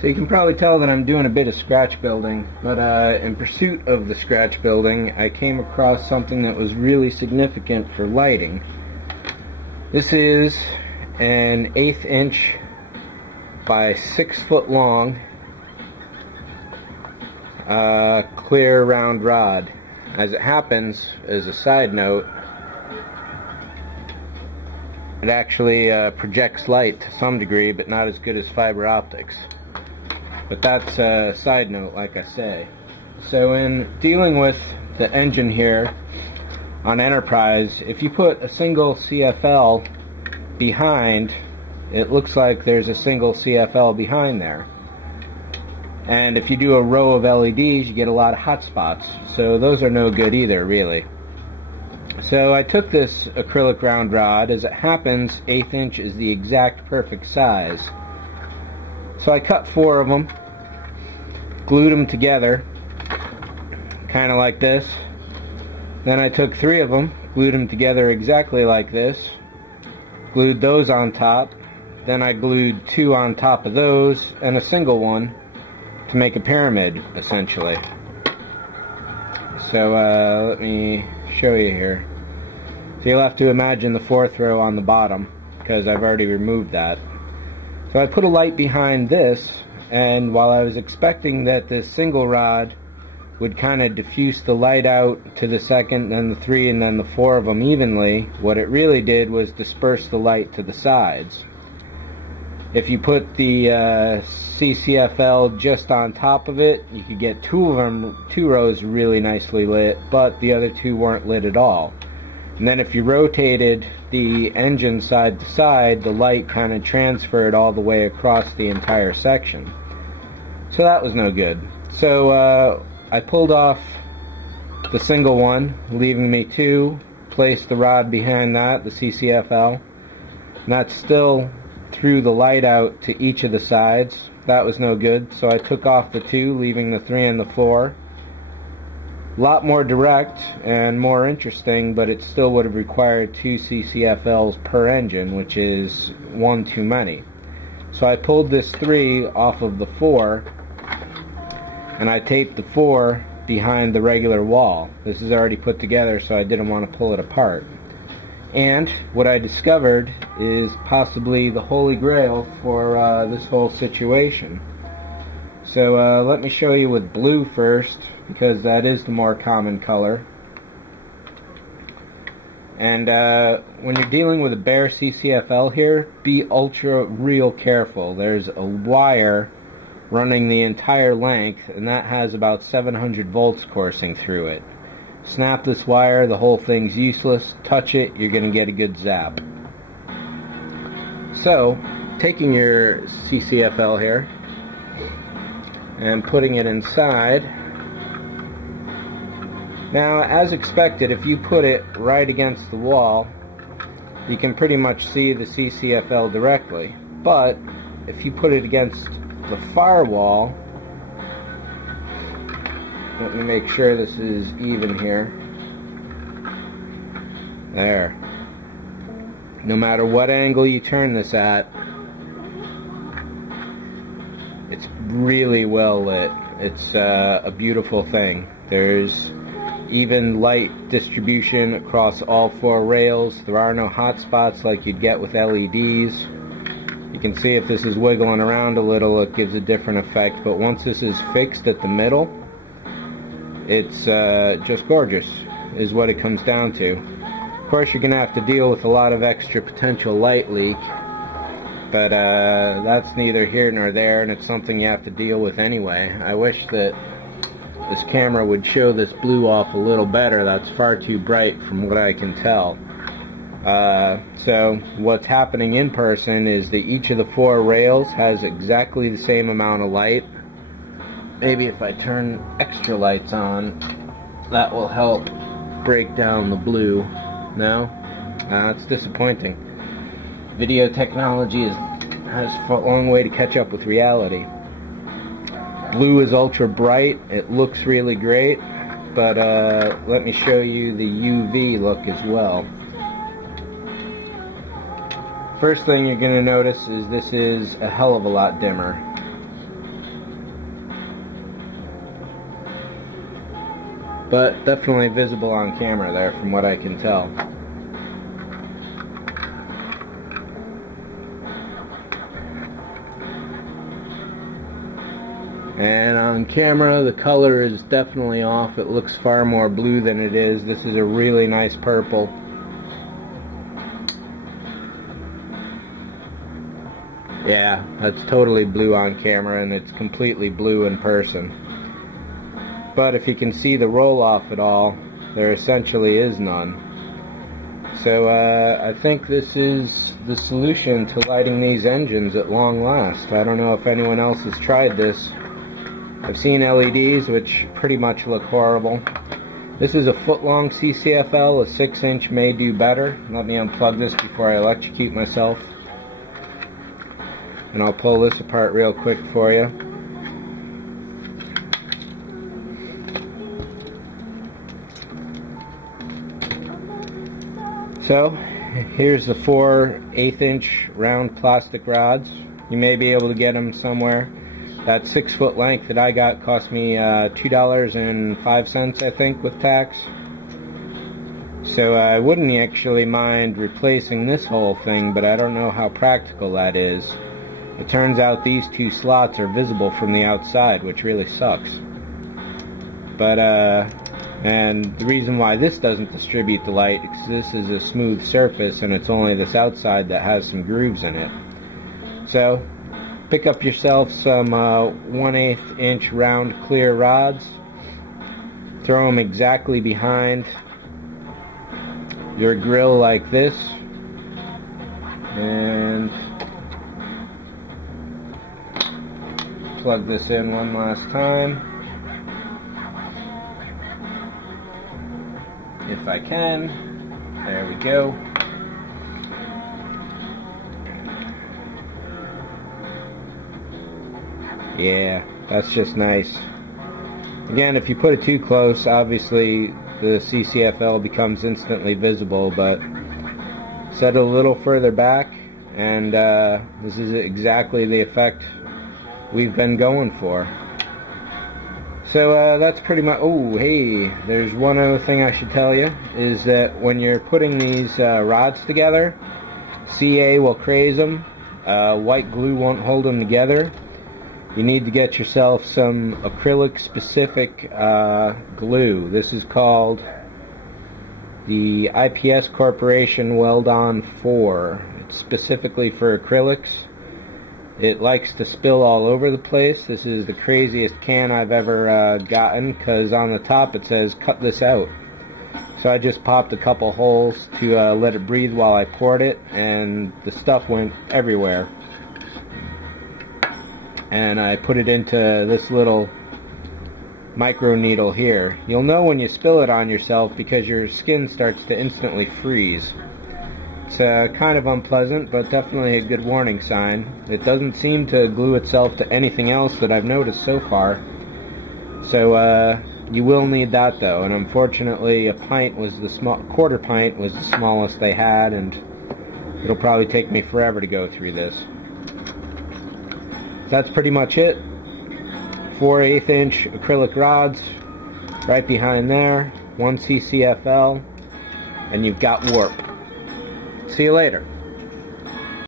So you can probably tell that I'm doing a bit of scratch building, but in pursuit of the scratch building, I came across something that was really significant for lighting. This is an 1/8 inch by 6 foot long clear round rod. As it happens, as a side note, it actually projects light to some degree, but not as good as fiber optics. But that's a side note, like I say. So in dealing with the engine here on Enterprise, if you put a single CFL behind, it looks like there's a single CFL behind there. And if you do a row of LEDs, you get a lot of hot spots. So those are no good either, really. So I took this acrylic round rod. As it happens, 1/8 inch is the exact perfect size. So I cut 4 of them, glued them together, kind of like this. Then I took 3 of them, glued them together exactly like this, glued those on top. Then I glued 2 on top of those and a single one to make a pyramid, essentially. So let me show you here. So you'll have to imagine the 4th row on the bottom, because I've already removed that. So I put a light behind this, and while I was expecting that this single rod would kind of diffuse the light out to the 2nd, then the 3, and then the 4 of them evenly, what it really did was disperse the light to the sides. If you put the CCFL just on top of it, you could get 2 rows really nicely lit, but the other 2 weren't lit at all. And then if you rotated the engine side to side, the light kind of transferred all the way across the entire section. So that was no good. So I pulled off the single one, leaving me 2, placed the rod behind that, the CCFL, and that still threw the light out to each of the sides. That was no good, so I took off the 2, leaving the 3 and the 4. A lot more direct and more interesting, but it still would have required 2 CCFLs per engine, which is 1 too many. So I pulled this 3 off of the 4, and I taped the 4 behind the regular wall. This is already put together, so I didn't want to pull it apart. And what I discovered is possibly the holy grail for this whole situation. So let me show you with blue first, because that is the more common color. And when you're dealing with a bare CCFL here, be ultra real careful. There's a wire running the entire length, and that has about 700 volts coursing through it. Snap this wire, the whole thing's useless. Touch it, you're going to get a good zap. So, taking your CCFL here and putting it inside. Now, as expected, if you put it right against the wall, you can pretty much see the CCFL directly. But if you put it against the far wall, let me make sure this is even here. There. No matter what angle you turn this at, it's really well lit. It's a beautiful thing. There's even light distribution across all 4 rails. There are no hot spots like you'd get with LEDs. You can see if this is wiggling around a little, it gives a different effect, but once this is fixed at the middle, it's just gorgeous, is what it comes down to. Of course, you're going to have to deal with a lot of extra potential light leak, but that's neither here nor there, and it's something you have to deal with anyway. I wish that this camera would show this blue off a little better. That's far too bright from what I can tell. So what's happening in person is that each of the 4 rails has exactly the same amount of light. Maybe if I turn extra lights on, that will help break down the blue. No? It's disappointing. Video technology has a long way to catch up with reality. Blue is ultra bright. It looks really great, but let me show you the UV look as well. First thing you're going to notice is this is a hell of a lot dimmer. but definitely visible on camera there from what I can tell. And on camera the color is definitely off. It looks far more blue than it is. This is a really nice purple. Yeah, that's totally blue on camera, and it's completely blue in person. But if you can see the roll-off at all, there essentially is none. So I think this is the solution to lighting these engines at long last. I don't know if anyone else has tried this. I've seen LEDs which pretty much look horrible. This is a foot-long CCFL, a 6-inch may do better. Let me unplug this before I electrocute myself. And I'll pull this apart real quick for you. So, here's the 4 1/8-inch round plastic rods. You may be able to get them somewhere. That 6-foot length that I got cost me $2.05, I think, with tax. So I wouldn't actually mind replacing this whole thing, but I don't know how practical that is. It turns out these 2 slots are visible from the outside, which really sucks. But, and the reason why this doesn't distribute the light is this is a smooth surface, and it's only this outside that has some grooves in it. So, pick up yourself some 1/8 inch round clear rods. Throw them exactly behind your grill like this. And plug this in one last time, if I can. There we go. Yeah, that's just nice. Again, if you put it too close, obviously the CCFL becomes instantly visible, but set it a little further back, and this is exactly the effect we've been going for. So that's pretty much. Oh, hey, there's one other thing I should tell you, is that when you're putting these rods together, CA will craze them. White glue won't hold them together. You need to get yourself some acrylic specific glue. This is called the IPS Corporation Weld-On 4. It's specifically for acrylics. It likes to spill all over the place. This is the craziest can I've ever gotten, because on the top it says cut this out. So I just popped a couple holes to let it breathe while I poured it, and the stuff went everywhere. And I put it into this little micro needle here. You'll know when you spill it on yourself because your skin starts to instantly freeze. It's kind of unpleasant, but definitely a good warning sign. It doesn't seem to glue itself to anything else that I've noticed so far. So you will need that though, and unfortunately a pint was quarter pint was the smallest they had, and it'll probably take me forever to go through this. That's pretty much it. 4 1/8-inch acrylic rods right behind there, 1 CCFL, and you've got warp. See you later.